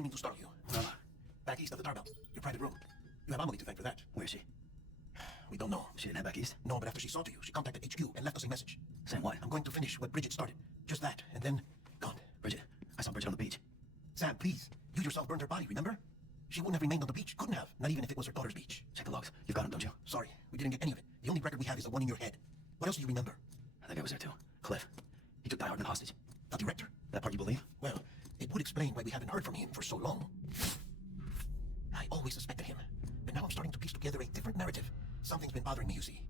didn't mean to startle you. Back east of the tar belt, your private room. You have Amelie to thank for that. Where is she? We don't know. She didn't head back east? No, but after she saw to you, she contacted HQ and left us a message. Saying what? I'm going to finish what Bridget started. Just that, and then gone. Bridget? I saw Bridget on the beach. Sam, please. You yourself burned her body, remember? She wouldn't have remained on the beach. Couldn't have. Not even if it was her daughter's beach. Check the logs. You've got them, don't you? Sorry, we didn't get any of it. The only record we have is the one in your head. What else do you remember? I think I was there too. Cliff. He took DieHardman hostage. The director? That part you believe? Well, it would explain why we haven't heard from him for so long. I always suspected him, but now I'm starting to piece together a different narrative. Something's been bothering me, you see.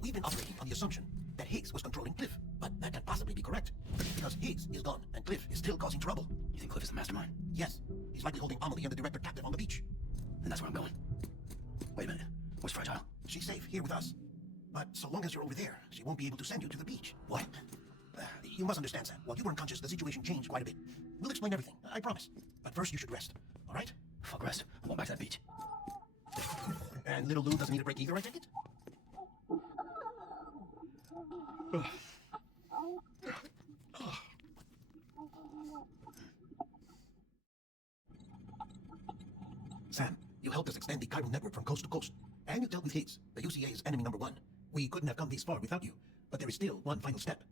We've been operating on the assumption that Higgs was controlling Cliff, but that can't possibly be correct, because Higgs is gone, and Cliff is still causing trouble. You think Cliff is the mastermind? Yes. He's likely holding Amelie and the director captive on the beach. Then that's where I'm going. Wait a minute. Where's Fragile? She's safe here with us. But so long as you're over there, she won't be able to send you to the beach. What? You must understand, Sam. While you were unconscious, the situation changed quite a bit. We'll explain everything, I promise. But first you should rest, all right? Fuck rest. I'm going back to that beach. And little Lou doesn't need a break either, I take it? Sam, you helped us extend the chiral network from coast to coast. And you dealt with Higgs, the UCA's enemy number one. We couldn't have come this far without you. But there is still one final step.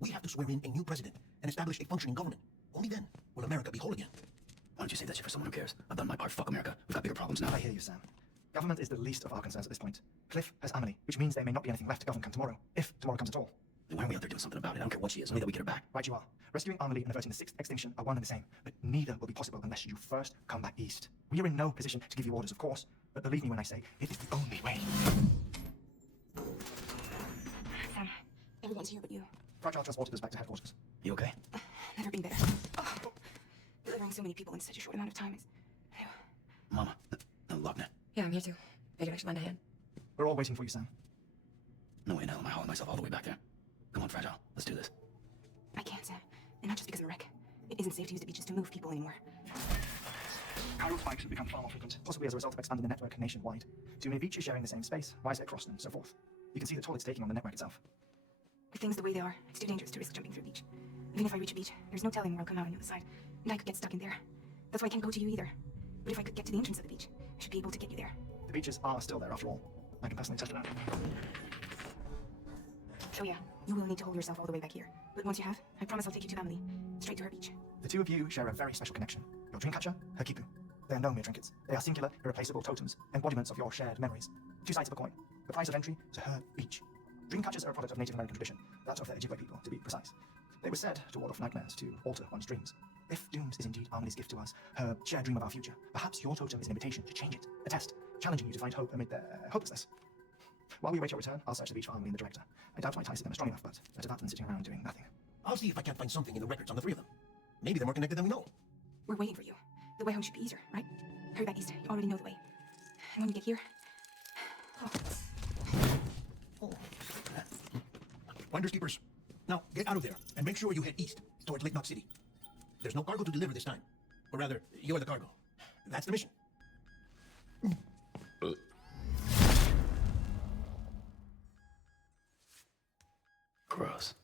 We have to swear in a new president and establish a functioning government. Only then will America be whole again. Why don't you save that shit for someone who cares? I've done my part. Fuck America. We've got bigger problems now. I hear you, Sam. Government is the least of our concerns at this point. Cliff has Amelie, which means there may not be anything left to govern come tomorrow, if tomorrow comes at all. Then why aren't we out there doing something about it? I don't care what she is, only that we get her back. Right you are. Rescuing Amelie and averting the sixth extinction are one and the same, but neither will be possible unless you first come back east. We are in no position to give you orders, of course, but believe me when I say it is the only way. Sam, everyone's here but you. Fragile transported us back to headquarters. You okay? Never been better. Oh, delivering so many people in such a short amount of time is... Mama. Locknet. Yeah, I'm here too. Figured I should lend a hand. We're all waiting for you, Sam. No way in hell am I hauling myself all the way back there. Come on, Fragile. Let's do this. I can't, Sam. And not just because I'm a wreck. It isn't safe to use the beaches to move people anymore. Chiral spikes have become far more frequent, possibly as a result of expanding the network nationwide. Too many beaches sharing the same space, why is it across them, so forth. You can see the toll it's taking on the network itself. With things the way they are, it's too dangerous to risk jumping through a beach. Even if I reach a beach, there's no telling where I'll come out on the other side, and I could get stuck in there. That's why I can't go to you either. But if I could get to the entrance of the beach, I should be able to get you there. The beaches are still there after all. I can personally test it out. So yeah, you will need to hold yourself all the way back here. But once you have, I promise I'll take you to Amelie, straight to her beach. The two of you share a very special connection. Your dreamcatcher, her kipu. They are no mere trinkets. They are singular, irreplaceable totems, embodiments of your shared memories. Two sides of a coin. The price of entry to her beach. Dreamcatchers are a product of Native American tradition, that of the Ojibwe people, to be precise. They were said to ward off nightmares, to alter one's dreams. If Dooms is indeed Amelie's gift to us, her shared dream of our future, perhaps your totem is an invitation to change it, a test, challenging you to find hope amid their hopelessness. While we await your return, I'll search the beach for Amelie and the director. I doubt my ties to them are strong enough, but better that than sitting around doing nothing. I'll see if I can't find something in the records on the three of them. Maybe they're more connected than we know. We're waiting for you. The way home should be easier, right? Hurry back east. You already know the way. And when you get here... Oh. Finders keepers. Now, get out of there, and make sure you head east, towards Lake Knot City. There's no cargo to deliver this time. Or rather, you're the cargo. That's the mission. Gross.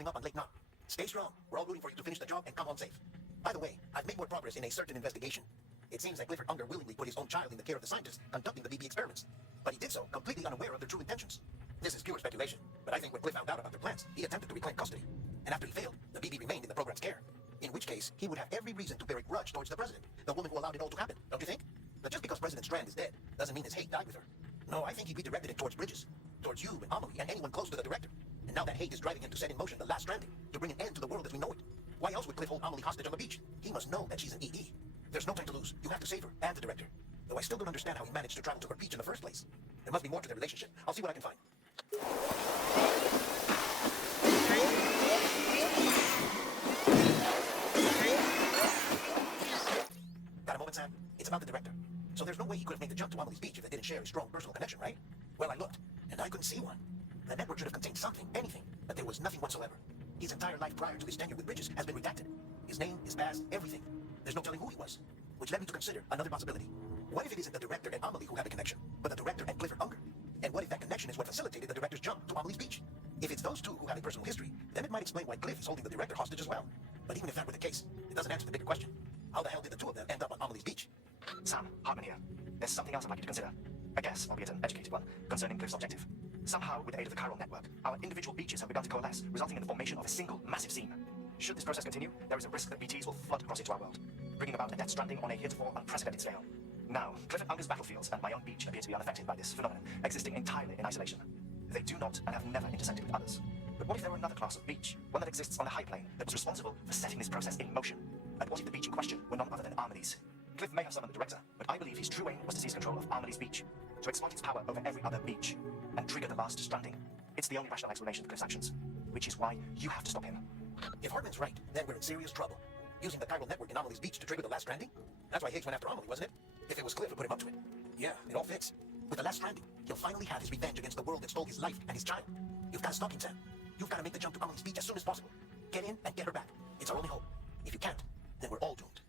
coming up on Lake Knock. Stay strong. We're all rooting for you to finish the job and come home safe. By the way, I've made more progress in a certain investigation. It seems that Clifford Unger willingly put his own child in the care of the scientists conducting the BB experiments. But he did so completely unaware of their true intentions. This is pure speculation, but I think when Cliff found out about their plans, he attempted to reclaim custody. And after he failed, the BB remained in the program's care. In which case, he would have every reason to bear a grudge towards the president, the woman who allowed it all to happen, don't you think? But just because President Strand is dead, doesn't mean his hate died with her. No, I think he redirected it towards Bridges, towards you and Amelie and anyone close to the director. And now that hate is driving him to set in motion the last stranding, to bring an end to the world as we know it. Why else would Cliff hold Amelie hostage on the beach? He must know that she's an EE. There's no time to lose. You have to save her, and the director. Though I still don't understand how he managed to travel to her beach in the first place. There must be more to their relationship. I'll see what I can find. Got a moment, Sam? It's about the director. So there's no way he could have made the jump to Amelie's beach if they didn't share a strong personal connection, right? Well, I looked, and I couldn't see one. The network should have contained something, anything, but there was nothing whatsoever. His entire life prior to his tenure with Bridges has been redacted. His name, his past, everything. There's no telling who he was, which led me to consider another possibility. What if it isn't the director and Amelie who have a connection, but the director and Clifford Unger? And what if that connection is what facilitated the director's jump to Amelie's beach? If it's those two who have a personal history, then it might explain why Cliff is holding the director hostage as well. But even if that were the case, it doesn't answer the bigger question. How the hell did the two of them end up on Amelie's beach? Sam, Hartman here. There's something else I'd like you to consider. A guess, albeit an educated one, concerning Cliff's objective. Somehow, with the aid of the chiral network, our individual beaches have begun to coalesce, resulting in the formation of a single massive seam. Should this process continue, there is a risk that BTs will flood across into our world, bringing about a death stranding on a heretofore unprecedented scale. Now, Clifford Unger's battlefields and my own beach appear to be unaffected by this phenomenon, existing entirely in isolation. They do not and have never intersected with others. But what if there were another class of beach, one that exists on the high plane, that was responsible for setting this process in motion? And what if the beach in question were none other than Amelie's? Cliff may have summoned the director, but I believe his true aim was to seize control of Amelie's beach, to exploit its power over every other beach, and trigger the last stranding. It's the only rational explanation of Cliff's actions, which is why you have to stop him. If Hartman's right, then we're in serious trouble. Using the chiral network in Amelie's beach to trigger the last stranding? That's why Higgs went after Amelie, wasn't it? If it was Cliff who put him up to it. Yeah, it all fits. With the last stranding, he'll finally have his revenge against the world that stole his life and his child. You've got to stop him, Sam. You've got to make the jump to Amelie's beach as soon as possible. Get in and get her back. It's our only hope. If you can't, then we're all doomed.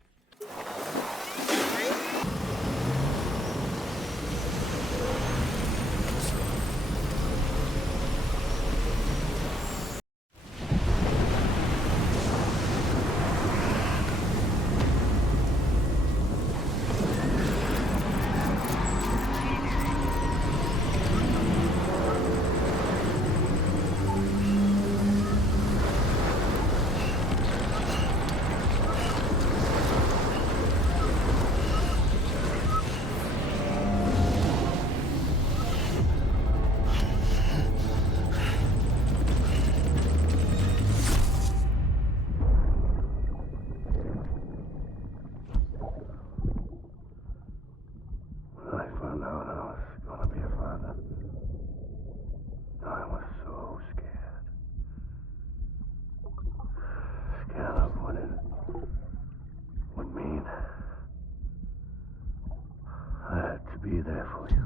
Be there for you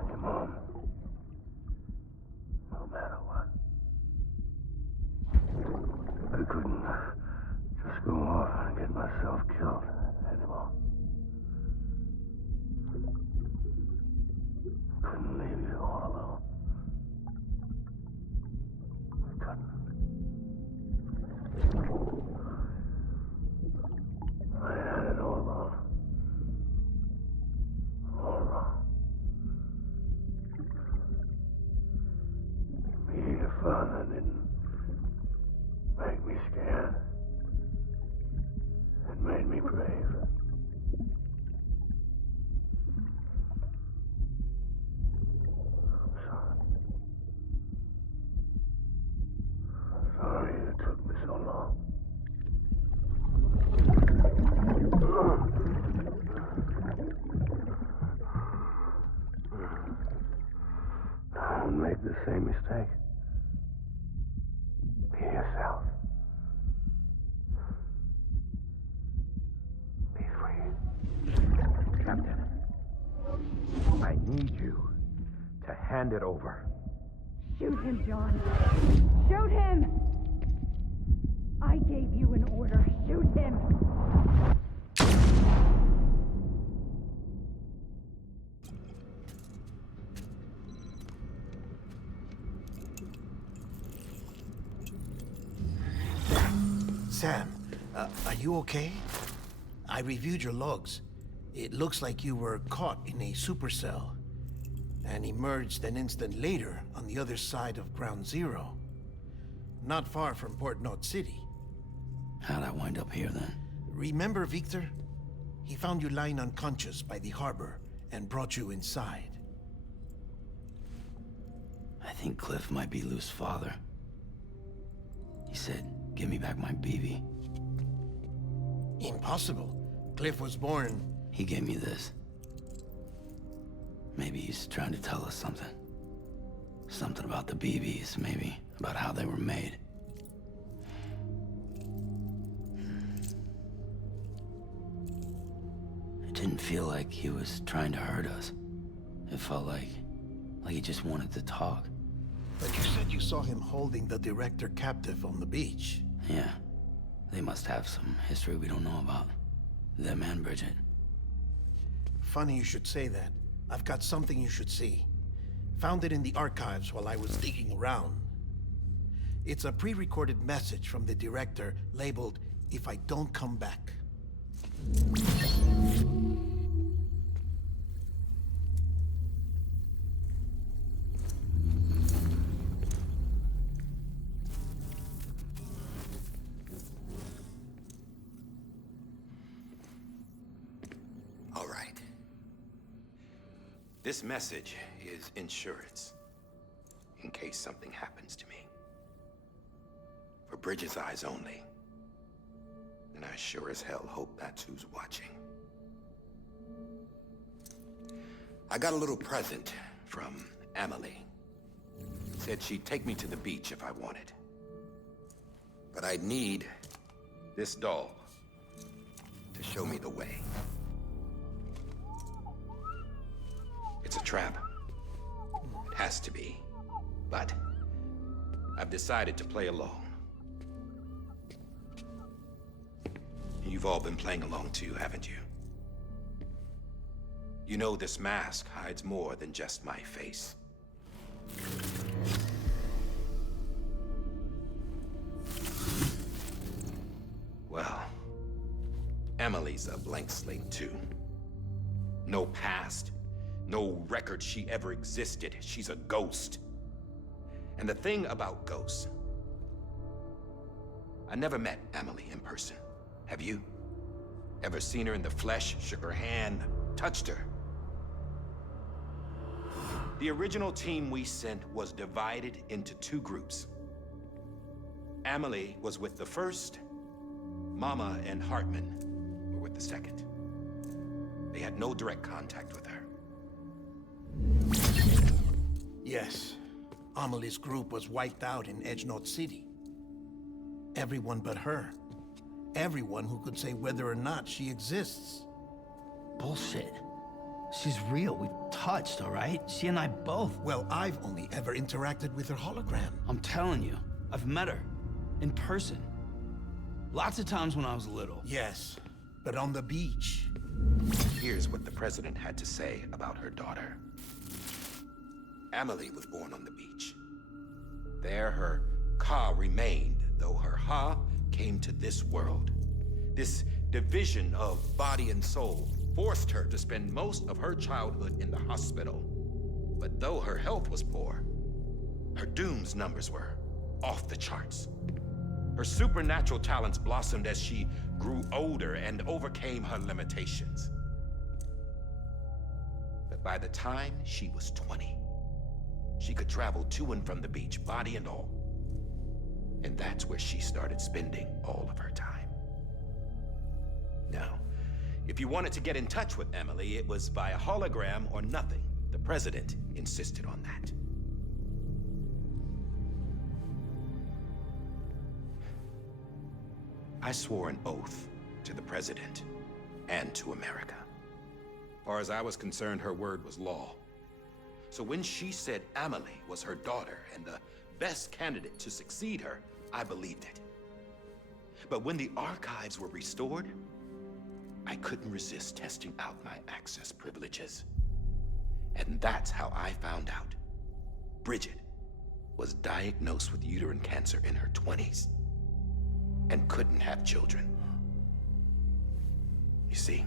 and your mom, no matter what. I couldn't just go off and get myself killed anymore. Couldn't leave you all alone. I couldn't. I had it all wrong. All wrong. Being a father didn't make me scared. It made me brave. I'm sorry. I'm sorry it took me so long. Don't make the same mistake. Be yourself. Be free. Captain, I need you to hand it over. Shoot him, John. Shoot him! I gave you an order. Shoot him! Sam, are you okay? I reviewed your logs. It looks like you were caught in a supercell and emerged an instant later on the other side of Ground Zero. Not far from Port Knot City. How'd I wind up here then? Remember Victor? He found you lying unconscious by the harbor and brought you inside. I think Cliff might be Lou's father. He said, give me back my BB. Impossible. Cliff was born... He gave me this. Maybe he's trying to tell us something. Something about the BBs, maybe. About how they were made. It didn't feel like he was trying to hurt us. It felt like he just wanted to talk. But you said you saw him holding the director captive on the beach. Yeah. They must have some history we don't know about. Them and Bridget. Funny you should say that. I've got something you should see. Found it in the archives while I was digging around. It's a pre-recorded message from the director labeled, "If I don't come back." All right. This message is insurance, in case something happens to me. For Bridget's eyes only. And I sure as hell hope that's who's watching. I got a little present from Amelie. Said she'd take me to the beach if I wanted. But I'd need this doll to show me the way. It's a trap. It has to be. But I've decided to play along. You've all been playing along too, haven't you? You know this mask hides more than just my face. Well, Amelie's a blank slate too. No past, no record she ever existed. She's a ghost. And the thing about ghosts, I never met Amelie in person. Have you? Ever seen her in the flesh, shook her hand, touched her? The original team we sent was divided into two groups. Amelie was with the first. Mama and Hartman were with the second. They had no direct contact with her. Yes. Amelie's group was wiped out in Edge Knot City. Everyone but her. Everyone who could say whether or not she exists. Bullshit. She's real. We've touched, all right? She and I both. Well, I've only ever interacted with her hologram. I'm telling you, I've met her. In person. Lots of times when I was little. Yes, but on the beach. Here's what the president had to say about her daughter. Amelie was born on the beach. There her Ka remained, though her Ha came to this world. This division of body and soul forced her to spend most of her childhood in the hospital. But though her health was poor, her Doom's numbers were off the charts. Her supernatural talents blossomed as she grew older and overcame her limitations. But by the time she was 20, she could travel to and from the beach, body and all. And that's where she started spending all of her time. Now, if you wanted to get in touch with Amelie, it was via hologram or nothing. The president insisted on that. I swore an oath to the president and to America. As far as I was concerned, her word was law. So when she said Amelie was her daughter and the best candidate to succeed her, I believed it. But when the archives were restored, I couldn't resist testing out my access privileges. And that's how I found out Bridget was diagnosed with uterine cancer in her 20s. and couldn't have children. You see,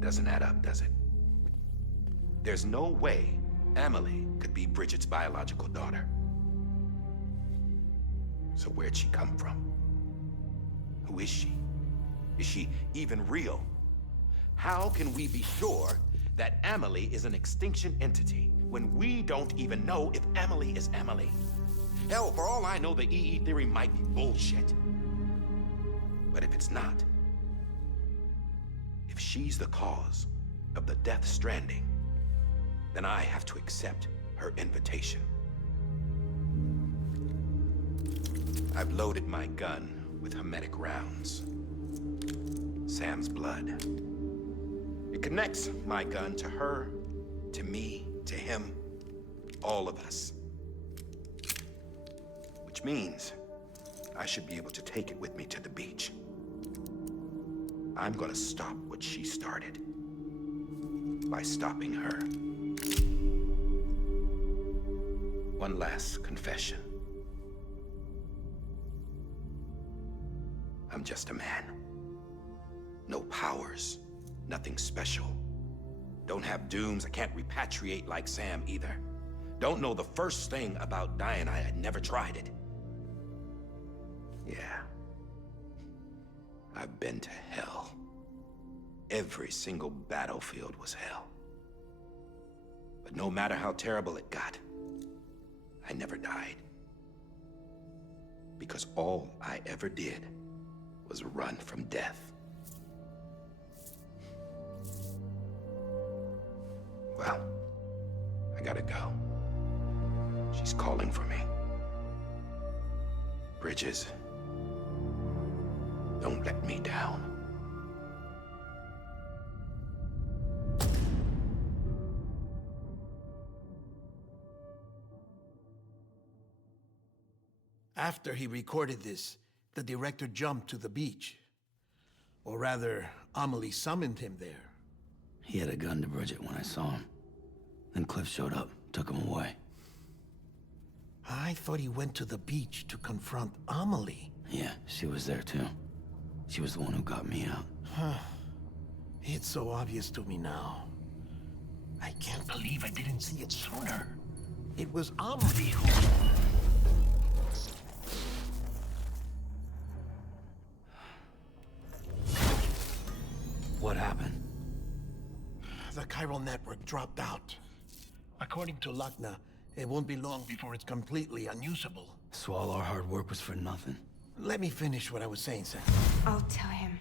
doesn't add up, does it? There's no way Amelie could be Bridget's biological daughter. So where'd she come from? Who is she? Is she even real? How can we be sure that Amelie is an extinction entity when we don't even know if Amelie is Amelie? Hell, for all I know, the EE theory might be bullshit. But if it's not, if she's the cause of the Death Stranding, then I have to accept her invitation. I've loaded my gun with hermetic rounds. Sam's blood. It connects my gun to her, to me, to him, all of us. Which means I should be able to take it with me to the beach. I'm gonna stop what she started by stopping her. One last confession. I'm just a man. No powers, nothing special. Don't have dooms, I can't repatriate like Sam either. Don't know the first thing about dying, I had never tried it. Yeah. I've been to hell. Every single battlefield was hell. But no matter how terrible it got, I never died. Because all I ever did was run from death. Well, I gotta go. She's calling for me. Bridges, don't let me down. After he recorded this, the director jumped to the beach. Or rather, Amelie summoned him there. He had a gun to Bridget when I saw him. Then Cliff showed up, took him away. I thought he went to the beach to confront Amelie. Yeah, she was there too. She was the one who got me out. It's so obvious to me now. I can't believe I didn't see it sooner. It was Amelie who... What happened? The chiral network dropped out. According to Lachna, it won't be long before it's completely unusable. So all our hard work was for nothing. Let me finish what I was saying, Sam. I'll tell him.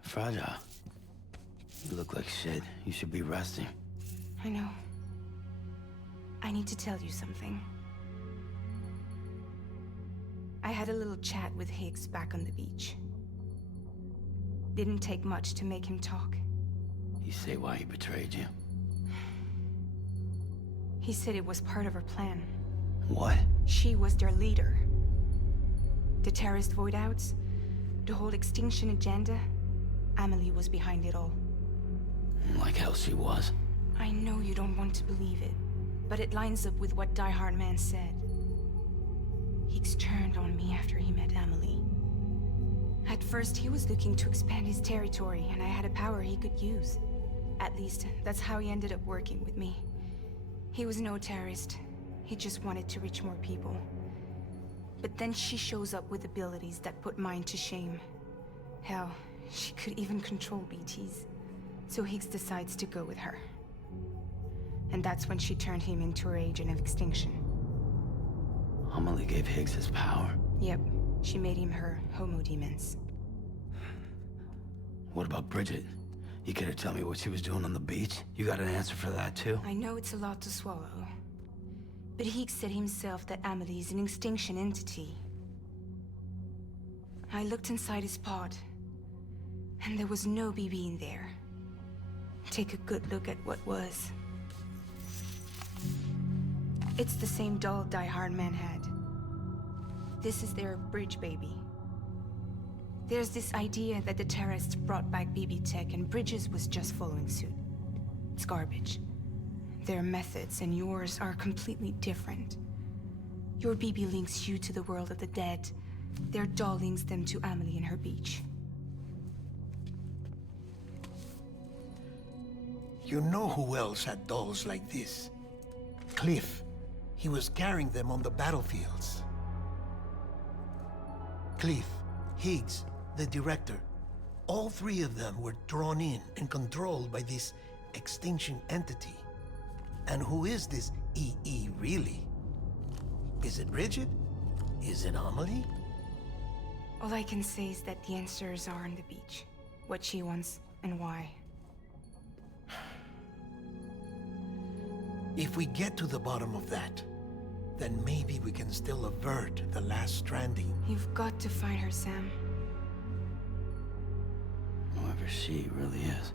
Fragile. You look like shit. You should be resting. I know. I need to tell you something. I had a little chat with Higgs back on the beach. Didn't take much to make him talk. You say why he betrayed you? He said it was part of her plan. What? She was their leader. The terrorist void-outs, the whole extinction agenda, Amelie was behind it all. Like hell she was. I know you don't want to believe it, but it lines up with what DieHardman said. Higgs turned on me after he met Amelie. At first, he was looking to expand his territory, and I had a power he could use. At least, that's how he ended up working with me. He was no terrorist. He just wanted to reach more people. But then she shows up with abilities that put mine to shame. Hell, she could even control BTs. So Higgs decides to go with her. And that's when she turned him into her agent of extinction. Amelie gave Higgs his power. Yep, she made him her homo demons. What about Bridget? You care to tell me what she was doing on the beach? You got an answer for that too? I know it's a lot to swallow. But Higgs said himself that Amelie is an extinction entity. I looked inside his pod, and there was no BB in there. Take a good look at what was. It's the same doll DieHardman had. This is their bridge baby. There's this idea that the terrorists brought back BB tech and Bridges was just following suit. It's garbage. Their methods and yours are completely different. Your BB links you to the world of the dead, Their doll links them to Amelie and her beach. You know who else had dolls like this? Cliff. He was carrying them on the battlefields. Cliff, Higgs, the director. All three of them were drawn in and controlled by this extinction entity. And who is this EE really? Is it Bridget? Is it Amelie? All I can say is that the answers are on the beach. What she wants and why. If we get to the bottom of that, then maybe we can still avert the last stranding. You've got to find her, Sam. Whoever she really is.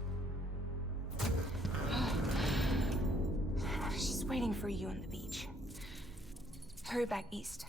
She's waiting for you on the beach. Hurry back east.